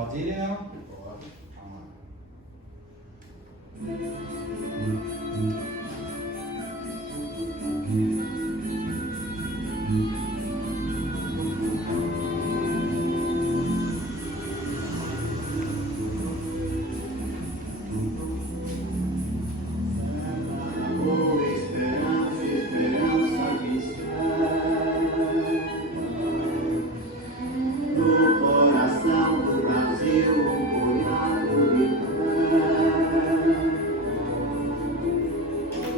Pode ir, não? Pode. Boa esperança, esperança que espera no coração do Brasil, um punhado de fé.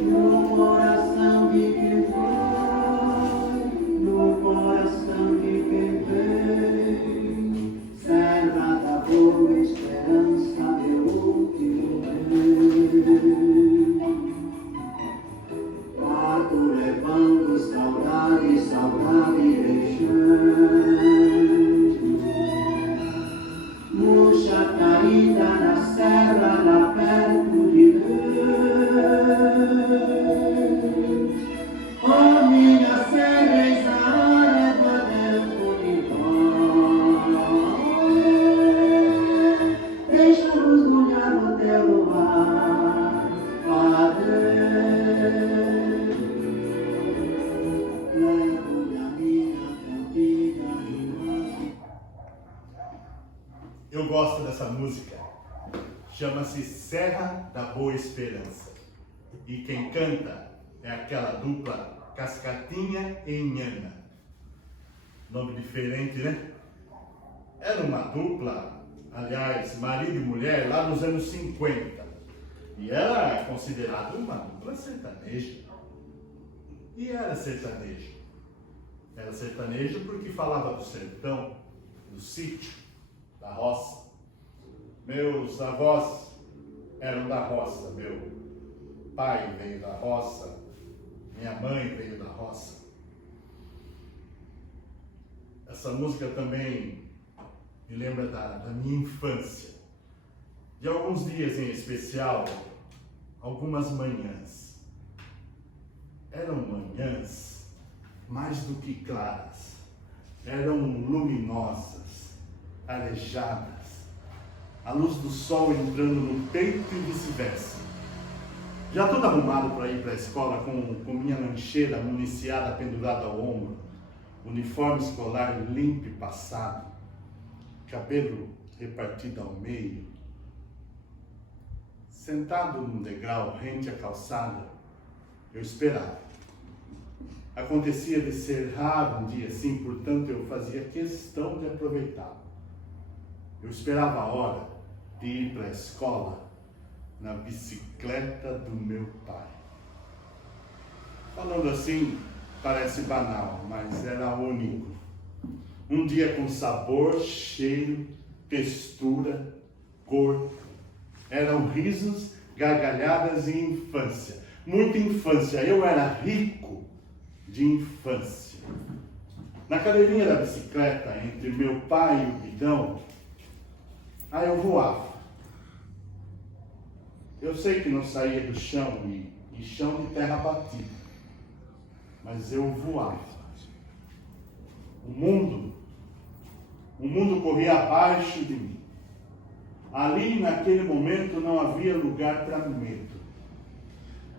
No coração de quem foi, no coração de quem veio, serva da boa esperança, meu último bem. Parto levando saudade, saudade deixando murcha caída na serra, lá perto de Deus. Oh, minha serra, eis a hora do Deus por deixa-nos molhar no teu luar, adeus. Levo na minha cantiga, irmã. Eu gosto dessa música. Chama-se Serra da Boa Esperança. E quem canta é aquela dupla Cascatinha e Inhana. Nome diferente, né? Era uma dupla, aliás, marido e mulher, lá nos anos 50. E era considerado uma dupla sertaneja. E era sertanejo. Era sertanejo porque falava do sertão, do sítio, da roça. Meus avós eram da roça, meu pai veio da roça, minha mãe veio da roça. Essa música também me lembra da minha infância, de alguns dias em especial, algumas manhãs. Eram manhãs mais do que claras, eram luminosas, arejadas, a luz do sol entrando no peito e vice-versa. Já todo arrumado para ir para a escola com minha lancheira municiada pendurada ao ombro, uniforme escolar limpo e passado, cabelo repartido ao meio, sentado num degrau rente à calçada, eu esperava. Acontecia de ser raro um dia assim, portanto eu fazia questão de aproveitá-lo. Eu esperava a hora de ir para a escola na bicicleta do meu pai. Falando assim, parece banal, mas era único. Um dia com sabor, cheiro, textura, cor. Eram risos, gargalhadas e infância. Muita infância. Eu era rico de infância. Na cadeirinha da bicicleta, entre meu pai e o guidão, eu voava. Eu sei que não saía do chão e chão de terra batida, mas eu voava. O mundo corria abaixo de mim. Ali, naquele momento, não havia lugar para medo.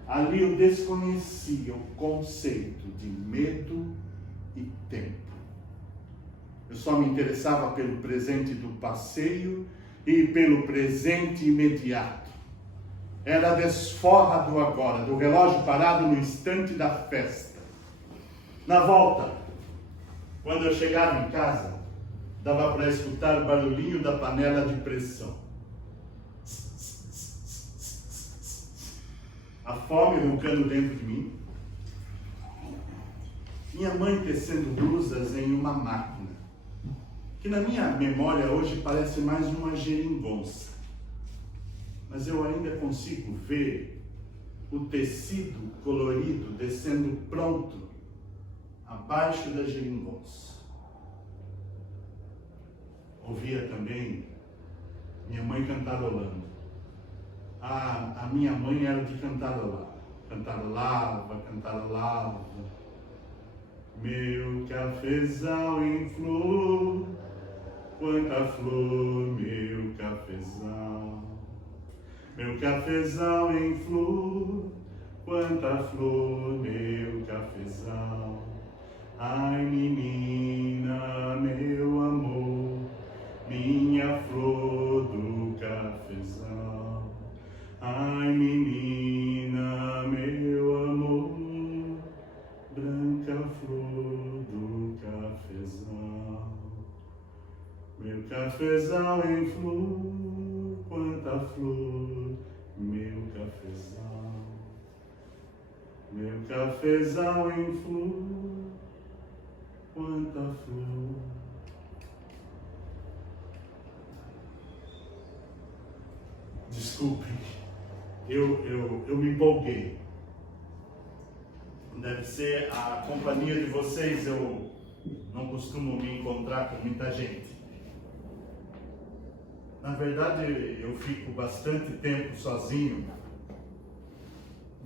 Ali eu desconhecia o conceito de medo e tempo. Eu só me interessava pelo presente do passeio e pelo presente imediato. Era a desforra do agora, do relógio parado no instante da festa. Na volta, quando eu chegava em casa, dava para escutar o barulhinho da panela de pressão. A fome roncando dentro de mim. Minha mãe tecendo blusas em uma máquina, que na minha memória hoje parece mais uma geringonça. Mas eu ainda consigo ver o tecido colorido descendo pronto abaixo da geringonça. Ouvia também minha mãe cantarolando. A minha mãe era de cantarolar. Cantarolava, cantarolava. Meu cafezal em flor, quanta flor, meu cafezal em flor, quanta flor, meu cafezal. Ai, menina, meu amor, minha flor do cafezal. Ai, menina, meu amor, branca flor do cafezal. Meu cafezal em flor, quanta flor, meu cafezal. Meu cafezal em flor, quanta flor. Desculpem, eu me empolguei. Deve ser a companhia de vocês, eu não costumo me encontrar com muita gente. Na verdade, eu fico bastante tempo sozinho.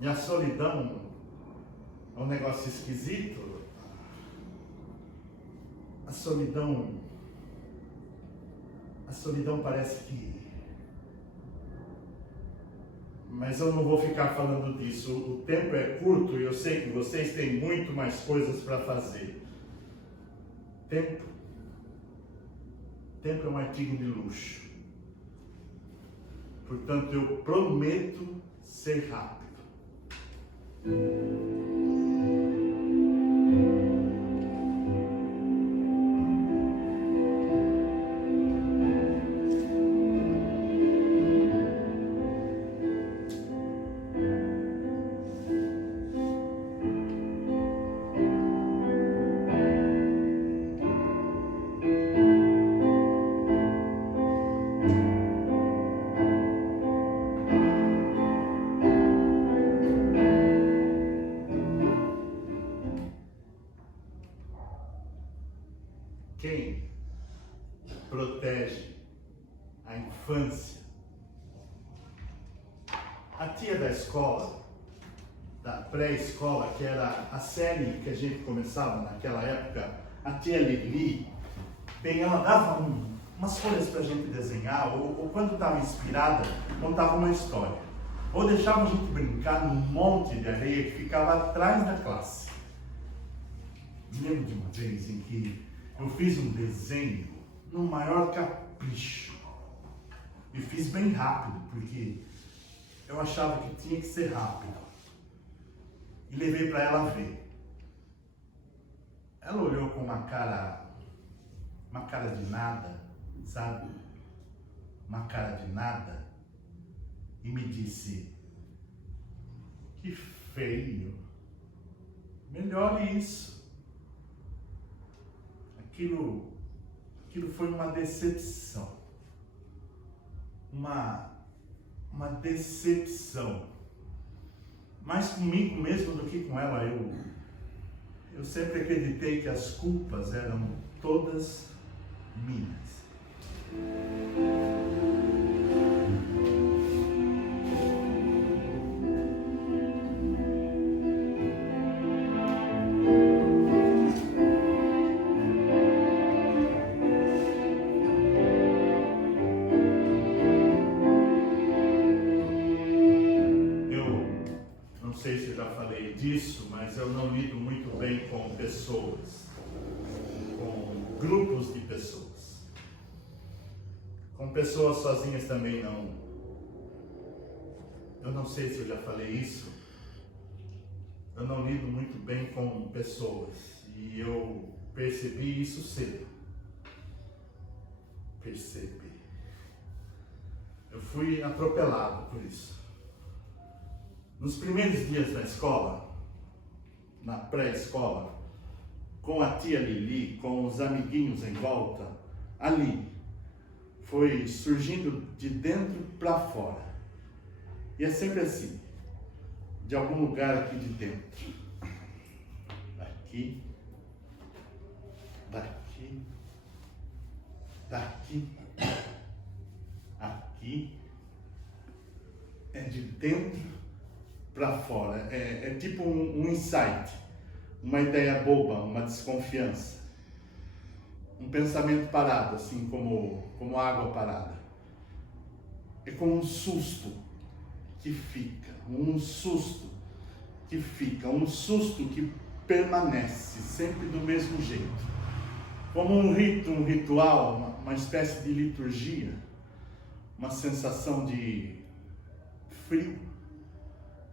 E a solidão é um negócio esquisito. A solidão parece que... Mas eu não vou ficar falando disso. O tempo é curto e eu sei que vocês têm muito mais coisas para fazer. Tempo é um artigo de luxo. Portanto, eu prometo ser rápido. Quem protege a infância? A tia da escola, da pré-escola, que era a série que a gente começava naquela época, a tia Lili, bem, ela dava umas folhas para a gente desenhar, ou quando estava inspirada, contava uma história. Ou deixava a gente brincar num monte de areia que ficava atrás da classe. Me lembro de uma vez em que eu fiz um desenho no maior capricho. E fiz bem rápido, porque eu achava que tinha que ser rápido. E levei para ela ver. Ela olhou com uma cara de nada, sabe? Uma cara de nada. E me disse: que feio. Melhore isso. Aquilo foi uma decepção. Uma decepção. Mais comigo mesmo do que com ela. Eu sempre acreditei que as culpas eram todas minhas. Não sei se eu já falei disso, mas eu não lido muito bem com pessoas, com grupos de pessoas. Com pessoas sozinhas também não. Eu não sei se eu já falei isso. Eu não lido muito bem com pessoas e eu percebi isso cedo. Percebi. Eu fui atropelado por isso. Nos primeiros dias da escola, na pré-escola, com a tia Lili, com os amiguinhos em volta, ali, foi surgindo de dentro para fora. E é sempre assim, de algum lugar aqui de dentro. Daqui, daqui, daqui, aqui, é de dentro para fora, é tipo um insight, uma ideia boba, uma desconfiança. um pensamento parado, assim como água parada. É como um susto que fica, um susto que permanece sempre do mesmo jeito. Como um rito, um ritual, uma espécie de liturgia, uma sensação de frio,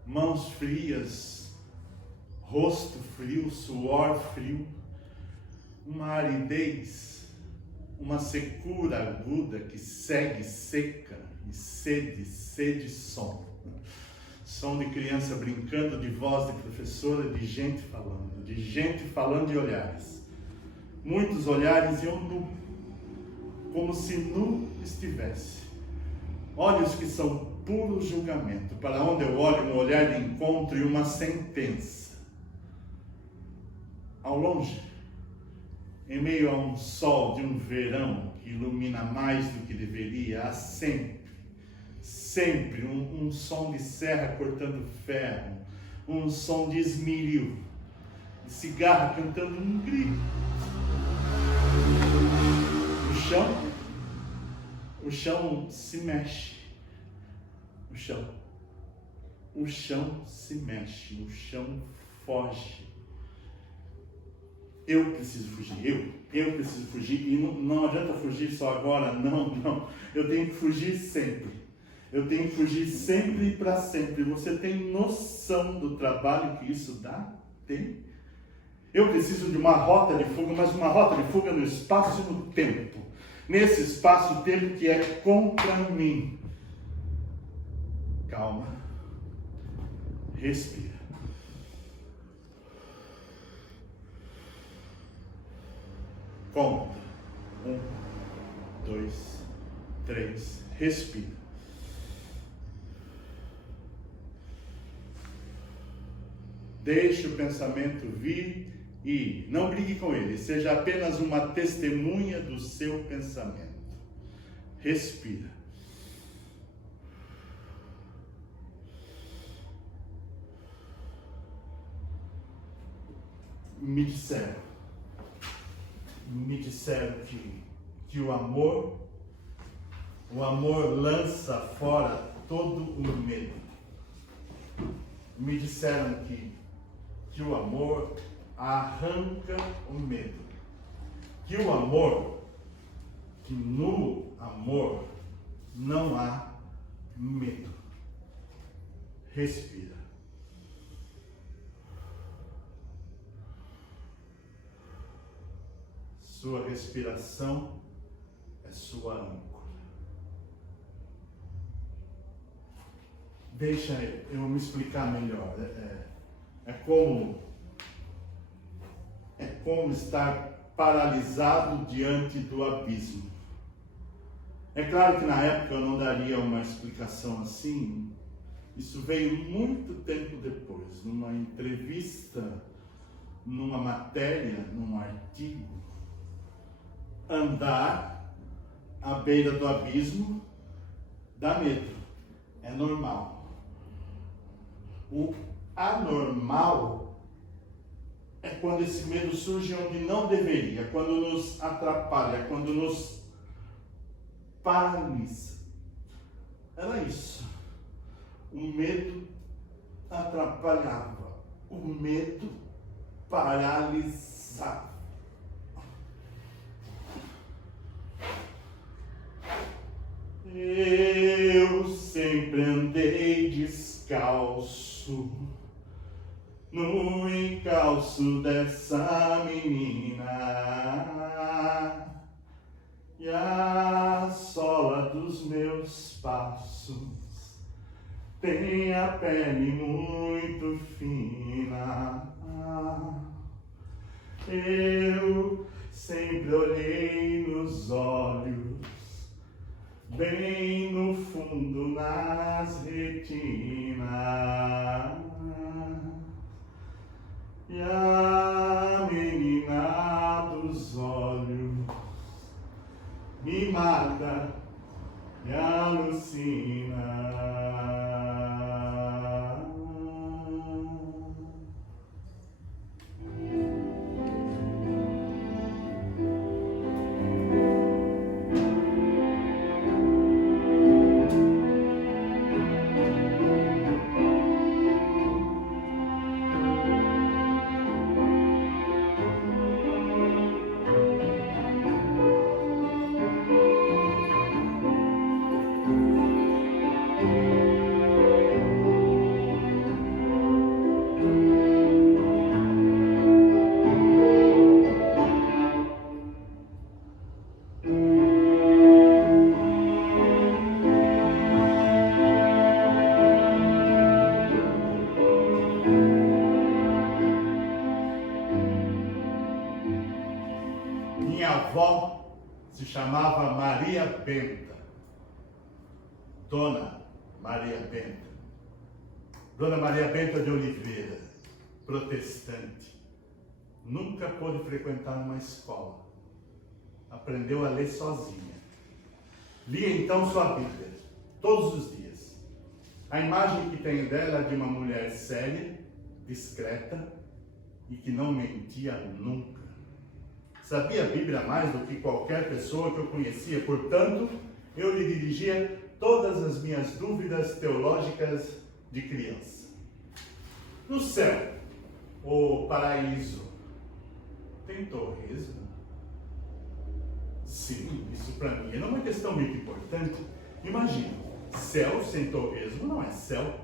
mãos frias, rosto frio, suor frio, uma aridez, uma secura aguda que segue seca e sede som. Som de criança brincando, de voz de professora, de gente falando de olhares. Muitos olhares e eu nu, como se nu estivesse. Olhos que são puro julgamento, para onde eu olho um olhar de encontro e uma sentença. Ao longe, em meio a um sol de um verão que ilumina mais do que deveria, há sempre um som de serra cortando ferro, um som de esmeril, de cigarra cantando um grito. O chão se mexe. O chão se mexe, o chão foge. Eu preciso fugir, eu preciso fugir, e não adianta fugir só agora, não. Eu tenho que fugir sempre. Eu tenho que fugir sempre e para sempre. Você tem noção do trabalho que isso dá? Tem? Eu preciso de uma rota de fuga, mas uma rota de fuga no espaço e no tempo. Nesse espaço e tempo que é contra mim. Calma. Respira. Conta. 1, 2, 3. Respira. Deixe o pensamento vir e ir. Não brigue com ele. Seja apenas uma testemunha do seu pensamento. Respira. Me disseram que o amor lança fora todo o medo. Me disseram que o amor arranca o medo. Que no amor não há medo. Respira. Sua respiração é sua âncora. Deixa eu me explicar melhor. É como estar paralisado diante do abismo. É claro que na época eu não daria uma explicação assim. Isso veio muito tempo depois, numa entrevista, numa matéria, num artigo. Andar à beira do abismo dá medo, é normal. O anormal é quando esse medo surge onde não deveria, quando nos atrapalha, quando nos paralisa. Era isso. O medo atrapalhava, o medo paralisava. Eu sempre andei descalço no encalço dessa menina, e a sola dos meus passos tem a pele muito fina. Eu sempre olhei nos olhos, bem no fundo nas retinas, e a menina dos olhos me mata, me alucina. Benta, Dona Maria Benta. Dona Maria Benta de Oliveira, protestante, nunca pôde frequentar uma escola. Aprendeu a ler sozinha. Lia então sua Bíblia, todos os dias. A imagem que tenho dela é de uma mulher séria, discreta e que não mentia nunca. Sabia a Bíblia mais do que qualquer pessoa que eu conhecia, portanto, eu lhe dirigia todas as minhas dúvidas teológicas de criança. No céu, ou paraíso, tem torresmo? Sim, isso para mim era uma questão muito importante. Imagina, céu sem torresmo não é céu.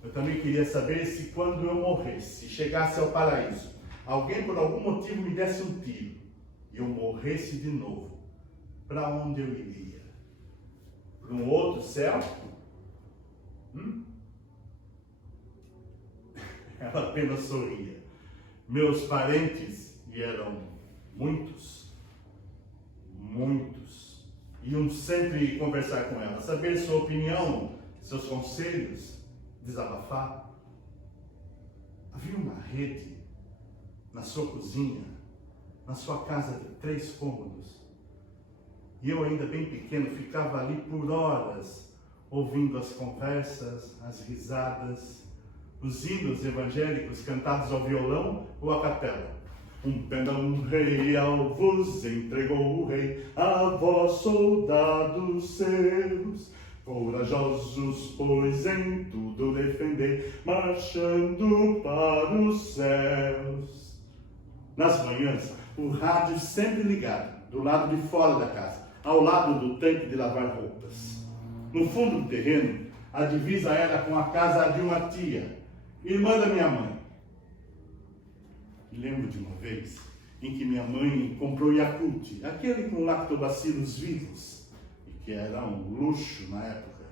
Eu também queria saber se quando eu morresse, chegasse ao paraíso, alguém por algum motivo me desse um tiro e eu morresse de novo, para onde eu iria? Para um outro céu? Ela apenas sorria. Meus parentes, e eram muitos, iam sempre conversar com ela, saber sua opinião, seus conselhos, desabafar. Havia uma rede na sua cozinha, na sua casa de 3 cômodos. E eu, ainda bem pequeno, ficava ali por horas, ouvindo as conversas, as risadas, os hinos evangélicos cantados ao violão ou à capela. Um rei vos entregou o rei, a vós soldados seus, corajosos, pois em tudo defendei, marchando para os céus. Nas manhãs, o rádio sempre ligado, do lado de fora da casa, ao lado do tanque de lavar roupas. No fundo do terreno, a divisa era com a casa de uma tia, irmã da minha mãe. Lembro de uma vez em que minha mãe comprou Yakult, aquele com lactobacilos vivos, e que era um luxo na época.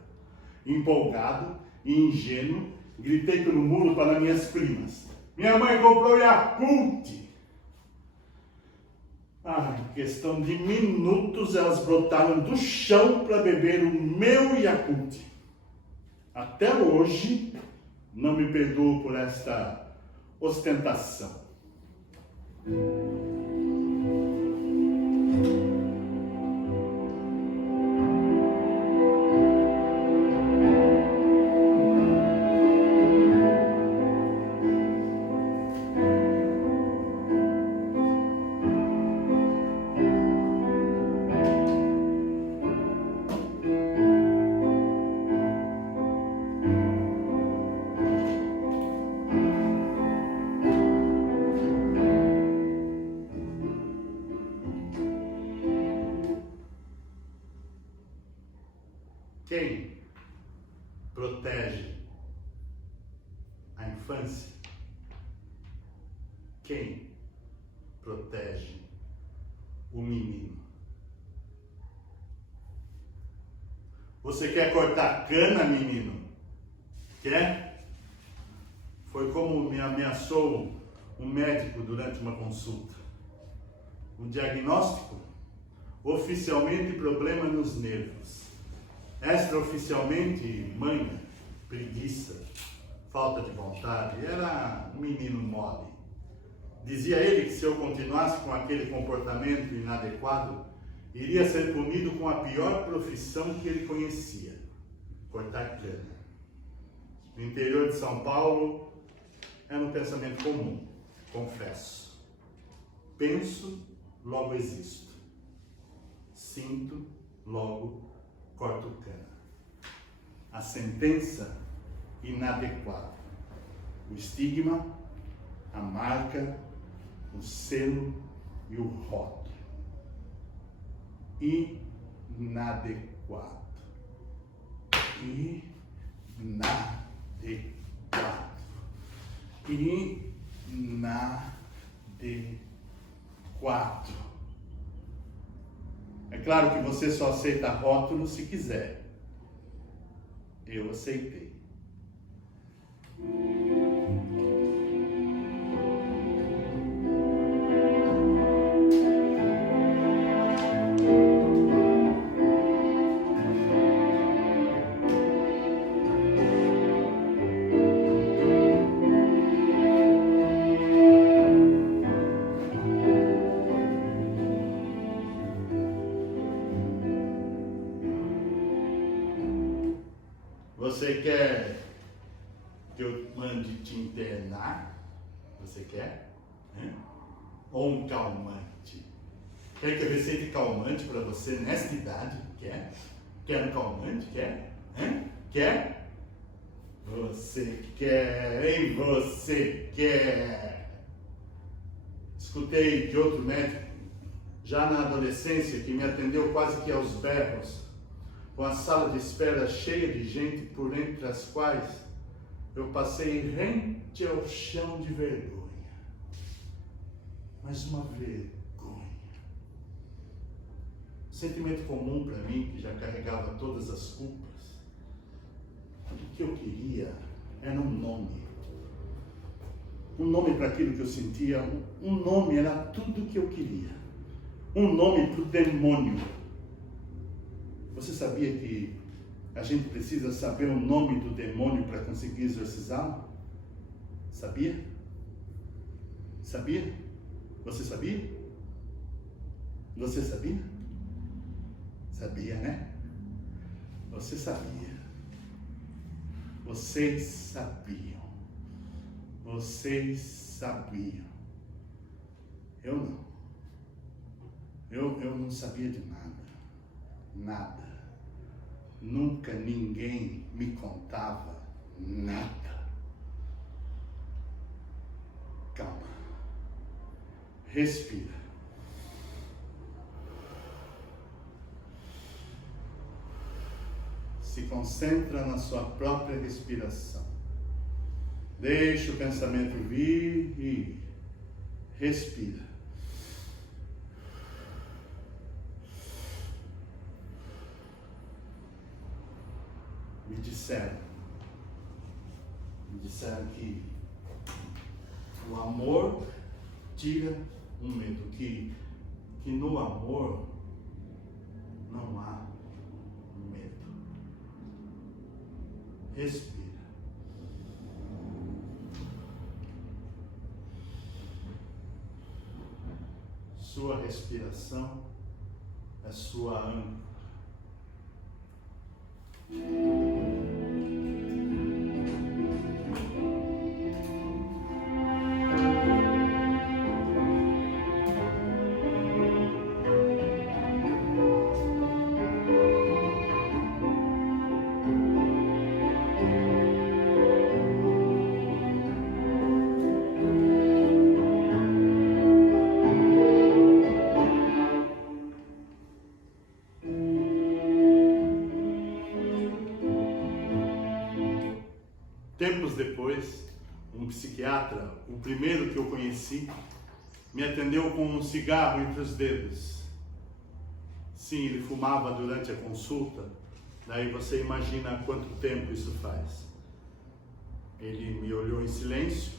Empolgado e ingênuo, gritei pelo muro para minhas primas: minha mãe comprou Yakult! Em questão de minutos, elas brotaram do chão para beber o meu Yakult. Até hoje, não me perdoo por esta ostentação. Quem protege a infância? Quem protege o menino? Você quer cortar cana, menino? Quer? Foi como me ameaçou um médico durante uma consulta. O diagnóstico? Oficialmente, problema nos nervos. Extraoficialmente, manha, preguiça, falta de vontade. Era um menino mole. Dizia ele que se eu continuasse com aquele comportamento inadequado, iria ser punido com a pior profissão que ele conhecia: cortar cana. No interior de São Paulo, era um pensamento comum, confesso. Penso, logo existo. Sinto, logo corto cana. A sentença inadequada. O estigma, a marca, o selo e o rótulo. Inadequado. Inadequado. Inadequado. É claro que você só aceita rótulo se quiser. Eu aceitei. Você quer que eu mande te internar? Você quer? Ou um calmante? Quer que eu receite calmante para você nesta idade? Quer? Quer um calmante? Quer? Quer? Você quer, hein? Você quer. Escutei de outro médico, já na adolescência, que me atendeu quase que aos berros, com a sala de espera cheia de gente, por entre as quais eu passei rente ao chão de vergonha. Mas uma vergonha. Sentimento comum para mim, que já carregava todas as culpas. O que eu queria era um nome. Um nome para aquilo que eu sentia. Um nome era tudo o que eu queria. Um nome para o demônio. Você sabia que a gente precisa saber o nome do demônio para conseguir exorcizá-lo? Sabia? Sabia? Você sabia? Você sabia? Sabia, né? Você sabia. Vocês sabiam. Vocês sabiam. Eu não. Eu não sabia de nada. Nada. Nunca ninguém me contava nada. Calma. Respira. Se concentra na sua própria respiração. Deixa o pensamento vir e respira. Me disseram que o amor tira o medo, que no amor não há medo. Respira. Sua respiração é sua âncora. Tempos depois, um psiquiatra, o primeiro que eu conheci, me atendeu com um cigarro entre os dedos. Sim, ele fumava durante a consulta, daí você imagina quanto tempo isso faz. Ele me olhou em silêncio,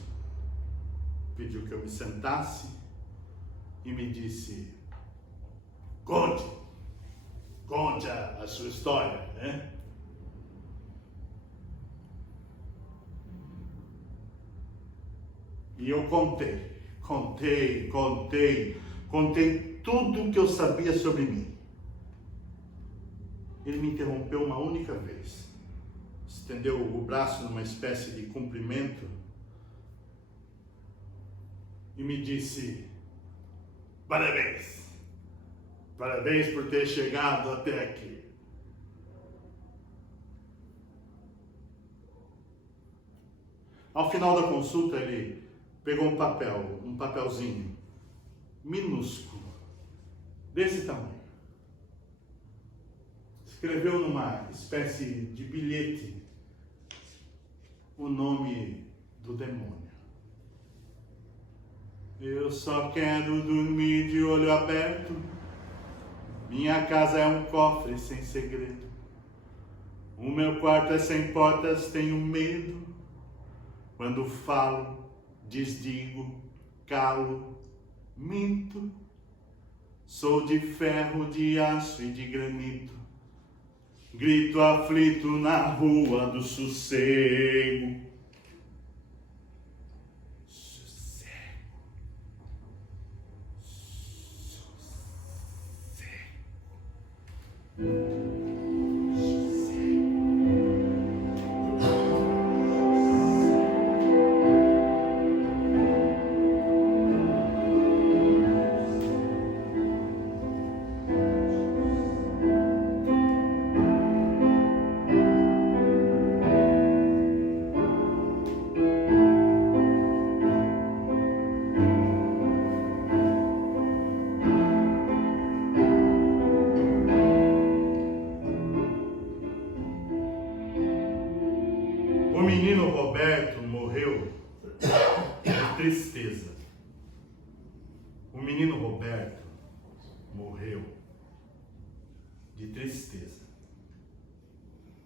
pediu que eu me sentasse e me disse: conte a sua história, né? E eu contei tudo o que eu sabia sobre mim. Ele me interrompeu uma única vez, estendeu o braço numa espécie de cumprimento e me disse: parabéns por ter chegado até aqui. Ao final da consulta, ele pegou um papelzinho minúsculo, desse tamanho. Escreveu numa espécie de bilhete o nome do demônio. Eu só quero dormir de olho aberto. Minha casa é um cofre sem segredo. O meu quarto é sem portas, tenho medo. Quando falo, desdigo, calo, minto. Sou de ferro, de aço e de granito. Grito aflito na rua do sossego. Sossego. Sossego.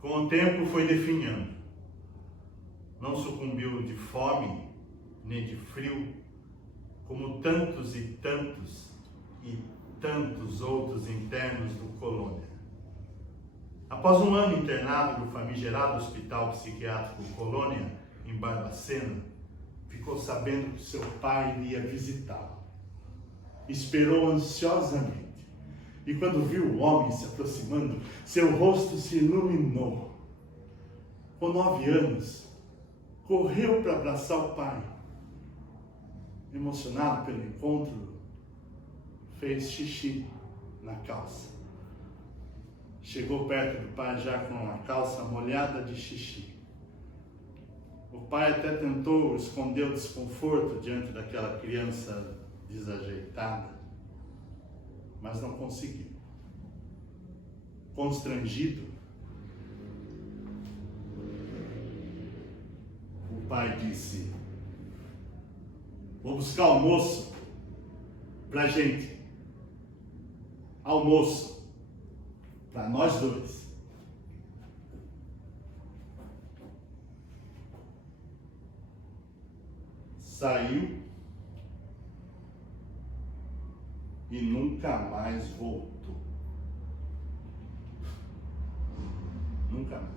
Com o tempo foi definhando. Não sucumbiu de fome, nem de frio, como tantos e tantos outros internos do Colônia. Após um ano internado no famigerado Hospital Psiquiátrico Colônia, em Barbacena, ficou sabendo que seu pai iria visitá-lo. Esperou ansiosamente. E quando viu o homem se aproximando, seu rosto se iluminou. Com 9 anos, correu para abraçar o pai. Emocionado pelo encontro, fez xixi na calça. Chegou perto do pai já com a calça molhada de xixi. O pai até tentou esconder o desconforto diante daquela criança desajeitada, mas não conseguiu. Constrangido, o pai disse: vou buscar almoço pra gente. Almoço para nós dois. Saiu e nunca mais voltou. Nunca mais.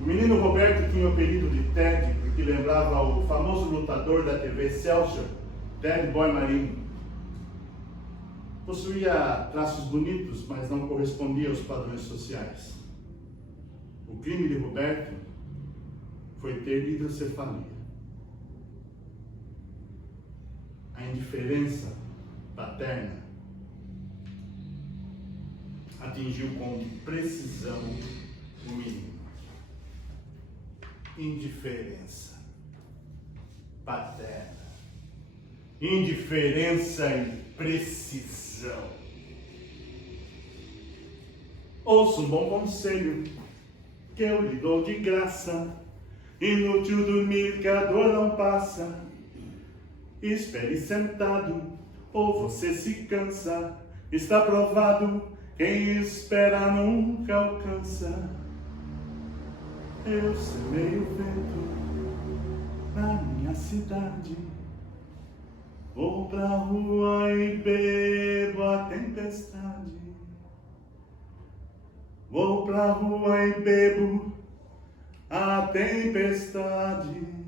O menino Roberto tinha o apelido de Ted porque lembrava o famoso lutador da TV Excelsior, Ted Boy Marinho. Possuía traços bonitos, mas não correspondia aos padrões sociais. O crime de Roberto foi ter hidrocefalia. A indiferença paterna atingiu com precisão o menino. Indiferença paterna. Indiferença e precisão. Ouça um bom conselho que eu lhe dou de graça. Inútil dormir que a dor não passa. Espere sentado ou você se cansa. Está provado, quem espera nunca alcança. Eu semei o vento na minha cidade. Vou pra rua e bebo a tempestade. Vou pra rua e bebo a tempestade.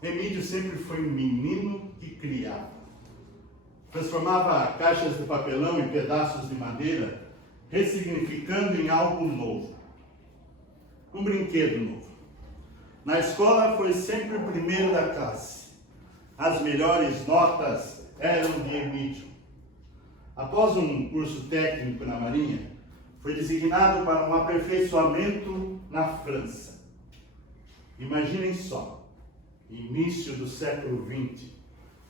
Emídio sempre foi um menino que criava. Transformava caixas de papelão em pedaços de madeira, ressignificando em algo novo. Um brinquedo novo. Na escola foi sempre o primeiro da classe. As melhores notas eram de Emídio. Após um curso técnico na Marinha, foi designado para um aperfeiçoamento na França. Imaginem só. Início do século XX,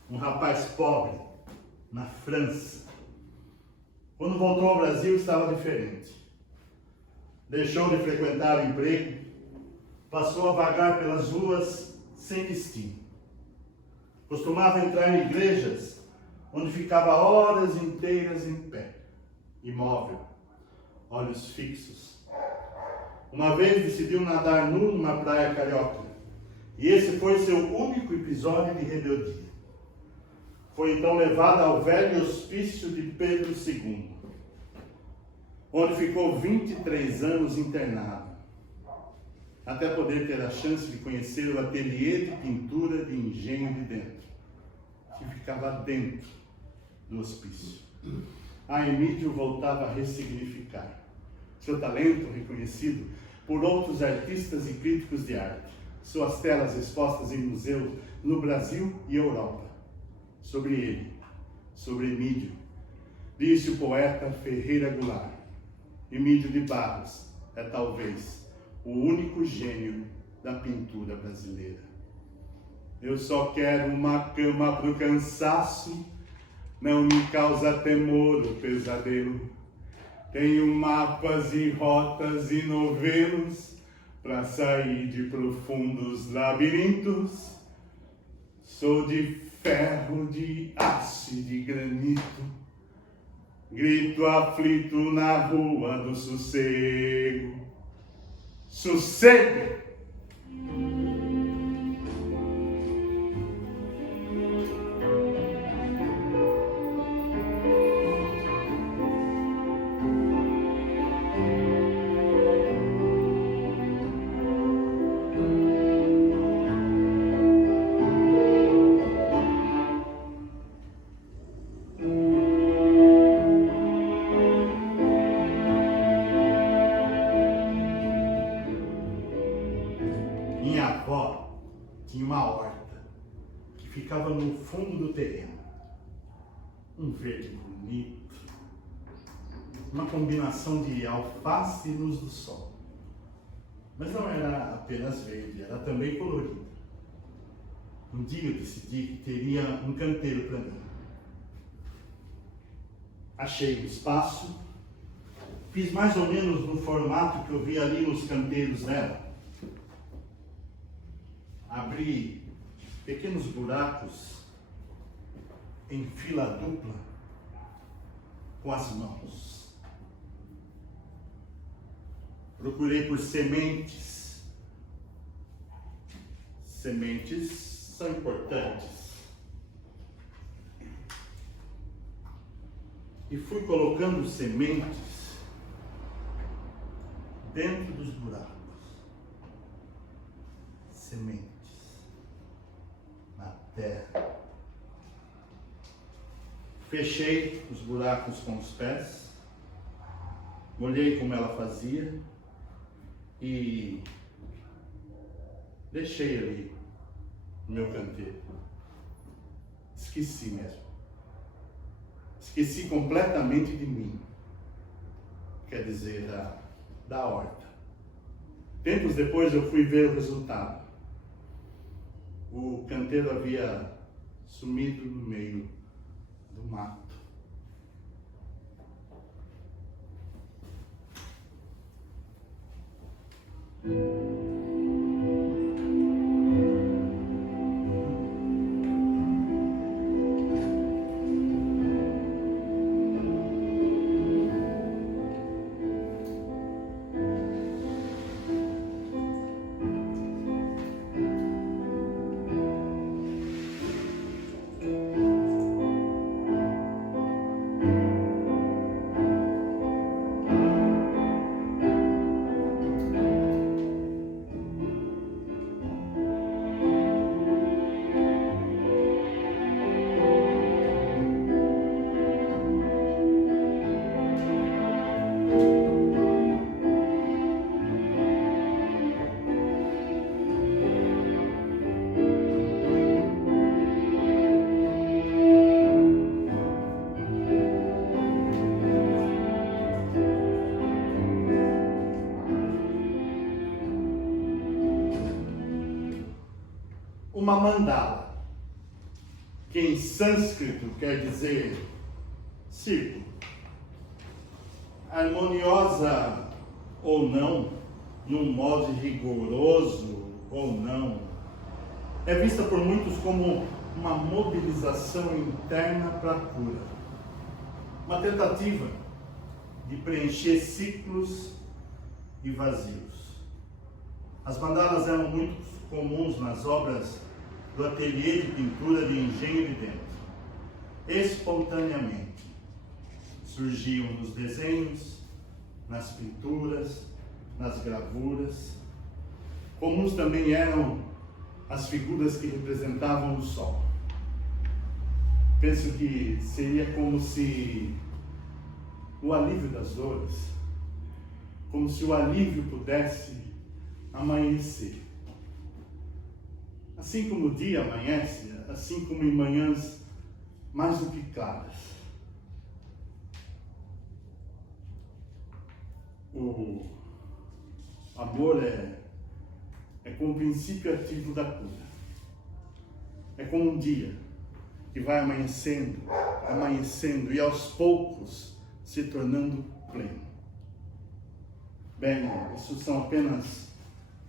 um rapaz pobre, na França. Quando voltou ao Brasil, estava diferente. Deixou de frequentar o emprego, passou a vagar pelas ruas sem destino. Costumava entrar em igrejas, onde ficava horas inteiras em pé, imóvel, olhos fixos. Uma vez decidiu nadar nu numa praia carioca. E esse foi seu único episódio de rebeldia. Foi então levado ao velho hospício de Pedro II, onde ficou 23 anos internado, até poder ter a chance de conhecer o ateliê de pintura de Engenho de Dentro, que ficava dentro do hospício. A Emídio voltava a ressignificar seu talento reconhecido por outros artistas e críticos de arte. Suas telas expostas em museus no Brasil e Europa. Sobre ele, sobre Emídio, Disse o poeta Ferreira Goulart. Emílio de Barros é talvez o único gênio da pintura brasileira. Eu só quero uma cama pro cansaço, não me causa temor o pesadelo. Tenho mapas e rotas e novelos para sair de profundos labirintos. Sou de ferro, de aço e de granito. Grito aflito na rua do sossego. Sossego! Minha avó tinha uma horta que ficava no fundo do terreno. Um verde bonito, uma combinação de alface e luz do sol. Mas não era apenas verde, era também colorida. Um dia eu decidi que teria um canteiro para mim. Achei um espaço, fiz mais ou menos no formato que eu vi ali nos canteiros dela. Abri pequenos buracos em fila dupla com as mãos. Procurei por sementes. Sementes são importantes. E fui colocando sementes dentro dos buracos. Sementes na terra. Fechei os buracos com os pés, olhei como ela fazia e deixei ali o meu canteiro. Esqueci mesmo. Esqueci completamente de mim. Quer dizer, da horta. Tempos depois eu fui ver o resultado. O canteiro havia sumido no meio do mato. Uma mandala, que em sânscrito quer dizer círculo. Harmoniosa ou não, num modo rigoroso ou não, é vista por muitos como uma mobilização interna para a cura. Uma tentativa de preencher ciclos e vazios. As mandalas eram muito comuns nas obras do ateliê de pintura de Engenho de Dentro. Espontaneamente surgiam nos desenhos, nas pinturas, nas gravuras. Comuns também eram as figuras que representavam o sol. Penso que seria como se o alívio das dores, como se o alívio pudesse amanhecer. Assim como o dia amanhece, assim como em manhãs mais do que claras. O amor é como o princípio ativo da cura. É como um dia que vai amanhecendo e aos poucos se tornando pleno. Bem, isso são apenas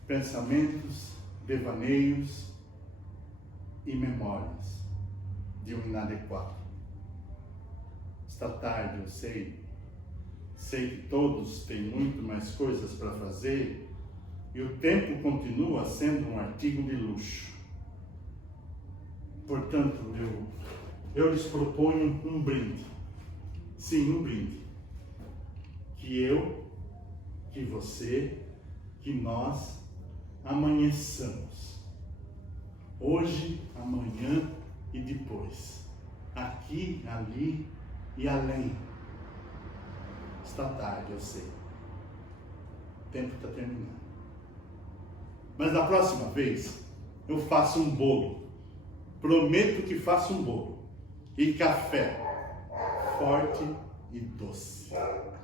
pensamentos, devaneios e memórias de um inadequado. Esta tarde eu sei que todos têm muito mais coisas para fazer e o tempo continua sendo um artigo de luxo. Portanto, eu lhes proponho um brinde. Sim, um brinde. Que eu, que você, que nós amanheçamos. Hoje, amanhã e depois. Aqui, ali e além. Está tarde, eu sei. O tempo está terminando. Mas da próxima vez, eu faço um bolo. Prometo que faço um bolo. E café. Forte e doce. Santa